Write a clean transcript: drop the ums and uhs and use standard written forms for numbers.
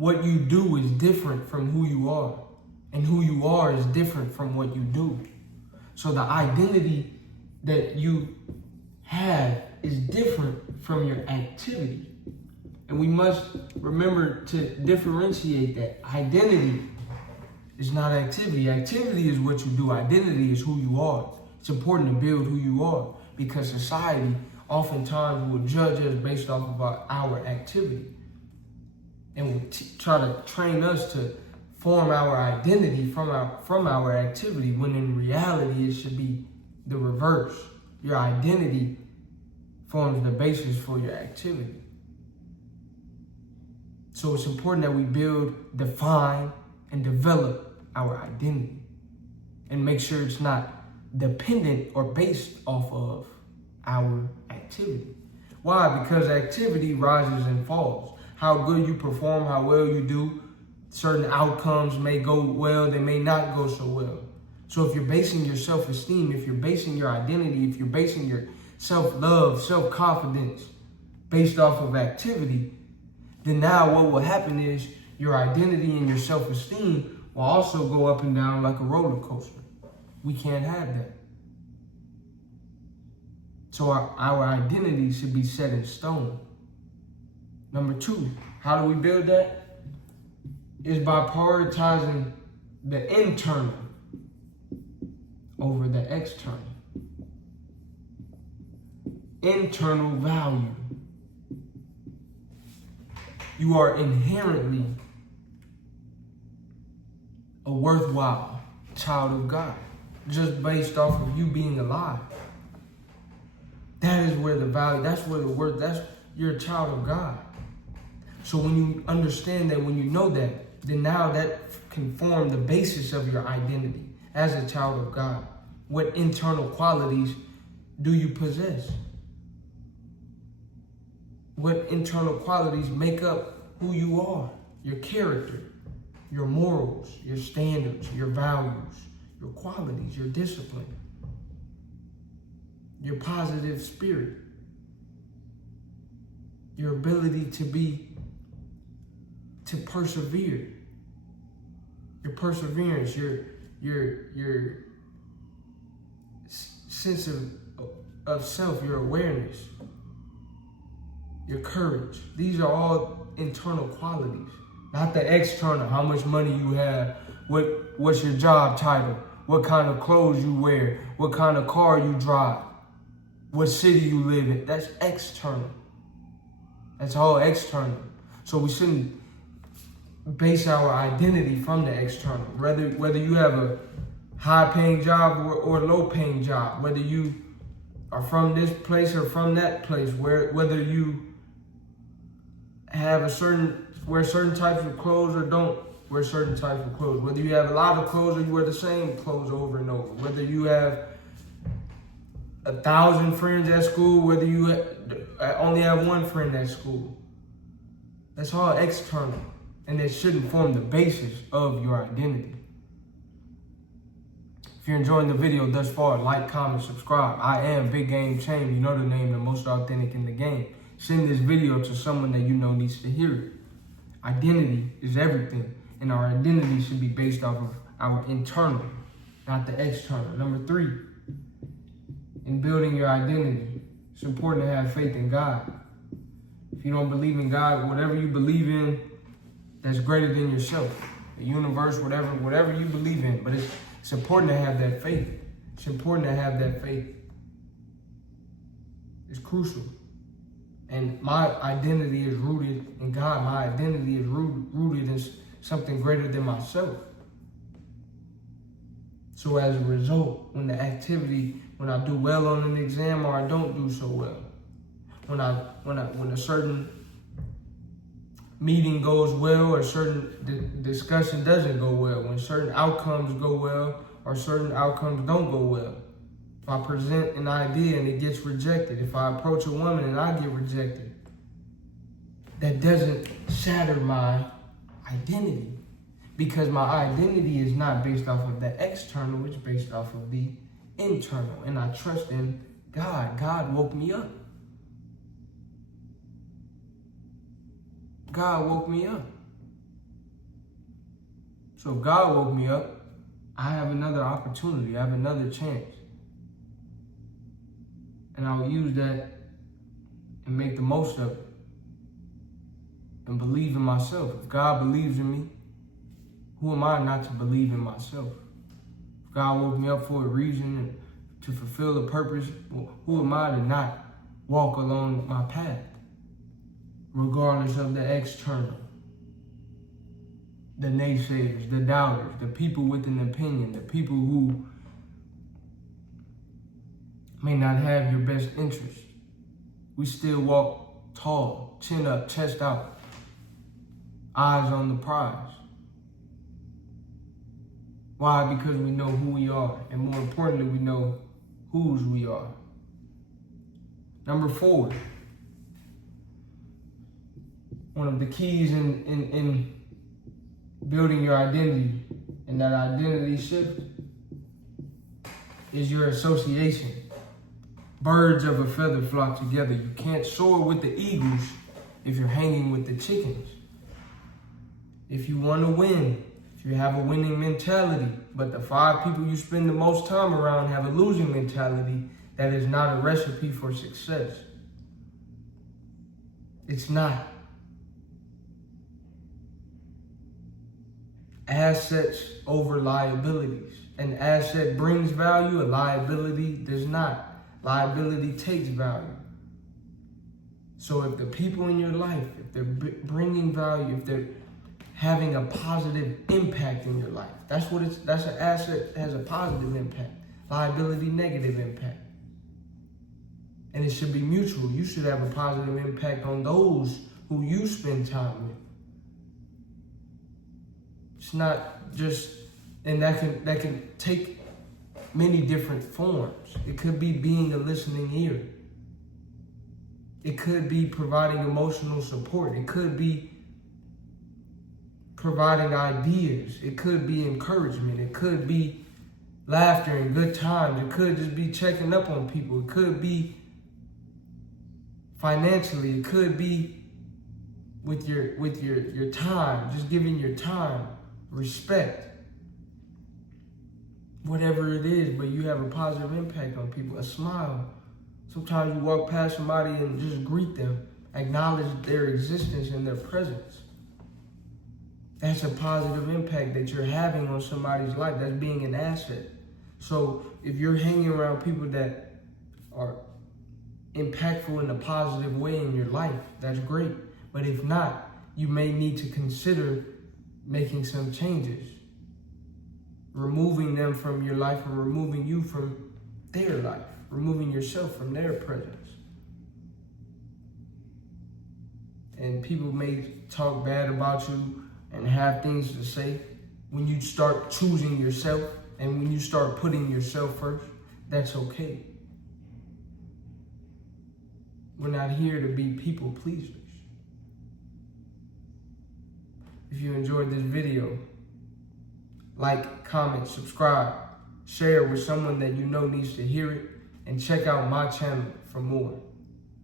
what you do is different from who you are. And who you are is different from what you do. So the identity that you have is different from your activity. And we must remember to differentiate that. Identity is not activity. Activity is what you do. Identity is who you are. It's important to build who you are because society oftentimes will judge us based off of our activity and will try to train us to form our identity from our activity, when in reality it should be the reverse. Your identity forms the basis for your activity. So it's important that we build, define, and develop our identity and make sure it's not dependent or based off of our activity. Why? Because activity rises and falls. How good you perform, how well you do, certain outcomes may go well, they may not go so well. So if you're basing your self-esteem, if you're basing your identity, if you're basing your self-love, self-confidence based off of activity, then now what will happen is your identity and your self-esteem will also go up and down like a roller coaster. We can't have that. So our identity should be set in stone. Number 2, how do we build that? Is by prioritizing the internal over the external. Internal value. You are inherently a worthwhile child of God, just based off of you being alive. That is where the value, that's where the worth, you're a child of God. So when you understand that, when you know that, then now that can form the basis of your identity as a child of God. What internal qualities do you possess? What internal qualities make up who you are? Your character, your morals, your standards, your values, your qualities, your discipline, your positive spirit, your ability to persevere, your perseverance, your sense of self, your awareness, your courage. These are all internal qualities, not the external. How much money you have, what's your job title, what kind of clothes you wear, what kind of car you drive, what city you live in. That's external. That's all external. So we shouldn't base our identity from the external. Whether you have a high-paying job or a low-paying job, whether you are from this place or from that place, whether you have wear certain types of clothes or don't wear certain types of clothes, whether you have a lot of clothes or you wear the same clothes over and over, whether you have 1,000 friends at school, whether you only have one friend at school. That's all external, and it shouldn't form the basis of your identity. If you're enjoying the video thus far, like, comment, subscribe. I am Big Game Chain. You know the name, the most authentic in the game. Send this video to someone that you know needs to hear it. Identity is everything, and our identity should be based off of our internal, not the external. Number 3, in building your identity, it's important to have faith in God. If you don't believe in God, whatever you believe in, that's greater than yourself. The universe, whatever you believe in. But it's important to have that faith. It's important to have that faith. It's crucial. And my identity is rooted in God. My identity is rooted in something greater than myself. So as a result, when I do well on an exam or I don't do so well, when a certain meeting goes well or a certain discussion doesn't go well, when certain outcomes go well or certain outcomes don't go well, if I present an idea and it gets rejected, if I approach a woman and I get rejected, that doesn't shatter my identity, because my identity is not based off of the external, it's based off of the internal. And I trust in God. God woke me up. God woke me up. So if God woke me up, I have another opportunity, I have another chance. And I'll use that and make the most of it. And believe in myself. If God believes in me, who am I not to believe in myself? If God woke me up for a reason and to fulfill a purpose, who am I to not walk along my path, regardless of the external, the naysayers, the doubters, the people with an opinion, the people who may not have your best interest. We still walk tall, chin up, chest out, eyes on the prize. Why? Because we know who we are, and more importantly, we know whose we are. Number 4, one of the keys in building your identity and that identity shift is your association. Birds of a feather flock together. You can't soar with the eagles if you're hanging with the chickens. If you want to win, if you have a winning mentality, but the 5 people you spend the most time around have a losing mentality, that is not a recipe for success. It's not. Assets over liabilities. An asset brings value, a liability does not. Liability takes value. So if the people in your life, if they're bringing value, if they're having a positive impact in your life, that's an asset that has a positive impact. Liability, negative impact. And it should be mutual. You should have a positive impact on those who you spend time with. It's not just, and that can take many different forms. It could be being a listening ear. It could be providing emotional support. It could be providing ideas. It could be encouragement. It could be laughter and good times. It could just be checking up on people. It could be financially. It could be with your time, just giving your time, respect. Whatever it is, but you have a positive impact on people. A smile. Sometimes you walk past somebody and just greet them, acknowledge their existence and their presence. That's a positive impact that you're having on somebody's life. That's being an asset. So if you're hanging around people that are impactful in a positive way in your life, that's great. But if not, you may need to consider making some changes. Removing them from your life or removing you from their life. Removing yourself from their presence. And people may talk bad about you and have things to say. When you start choosing yourself and when you start putting yourself first, that's okay. We're not here to be people pleasers. If you enjoyed this video, like, comment, subscribe, share with someone that you know needs to hear it, and check out my channel for more.